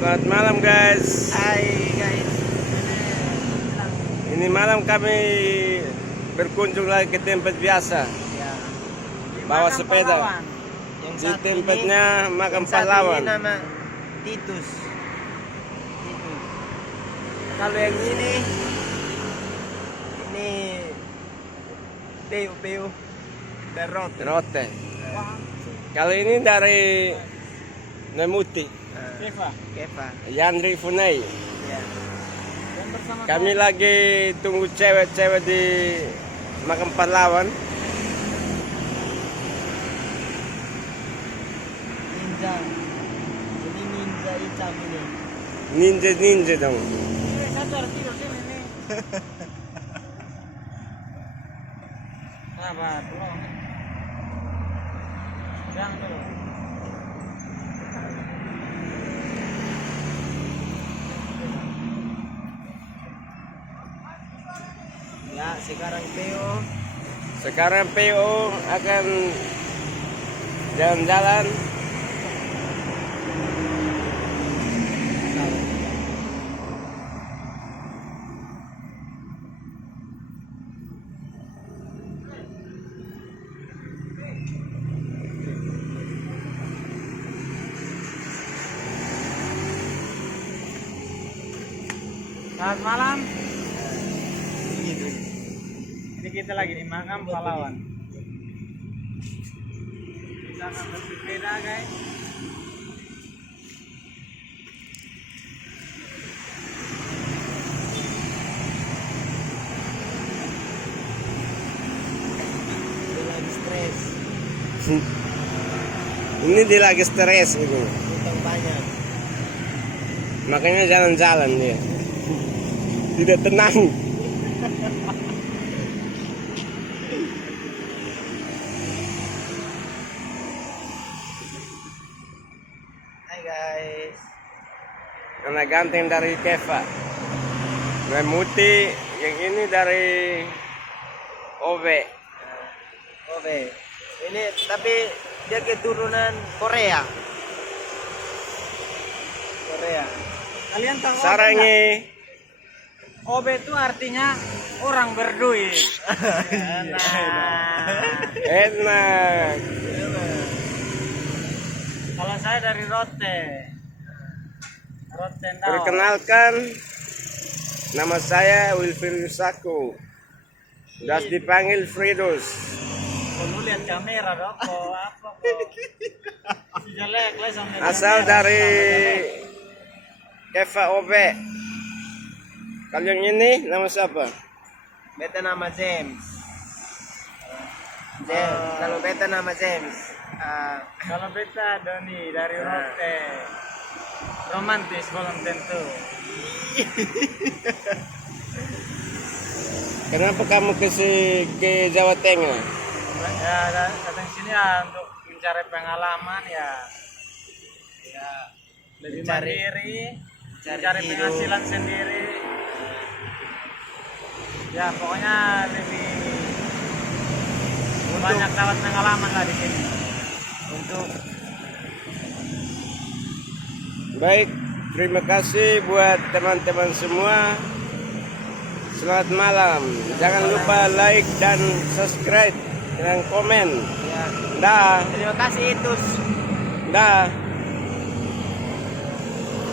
Selamat malam guys. Hai guys. Ini malam kami berkunjung lagi ke tempat biasa. Ya. Bawa sepeda. Yang Di satu tempatnya ini, makam yang satu pahlawan. ini nama Titus. Kalau yang ini Peu Darot. Rote. Kali ini dari Nemuti, Kepa. Yandri Funai. Ya. Kami lagi tunggu cewek-cewek di makam pahlawan. Ninja. Ini ninja hitam ini. Ninja dong. Sabar, tolong. Jangan dulu. Ya, sekarang PO akan jalan-jalan. Selamat malam. Ini kita lagi di makam pahlawan. Kita akan bersepeda guys. Lagi stres. Ini dia lagi stres ini. Utang banyak. Makanya jalan-jalan dia. Tidak tenang. Hai guys. Anak ganteng dari Keva. Memuti yang ini dari Ove. Oke. Ini tapi dia keturunan Korea. Kalian tahu Sarangi. Obe itu artinya orang berduit. Enak. Kalau saya dari Rote. Rotendao. Perkenalkan, nama saya Wilfir Yusaku. Das dipanggil Fridus. Lu lihat kamera dong, apa kok? Si jelek lah sampai Asal kamera. dari Keva Ove. Kalian ini nama siapa? Beta nama James. Kalau beta nama James. Kalau beta Doni dari Rote. Romantis belum tentu. Kenapa kamu ke Jawa Tengah? Ya datang sini ya untuk mencari pengalaman ya. Ya lebih mandiri, mencari penghasilan sendiri. Ya pokoknya lebih banyak dapat pengalaman lah di sini. Untuk Baik, terima kasih buat teman-teman semua. Selamat malam. Jangan lupa like dan subscribe dan komen. ya Dah, terima kasih itu. dah.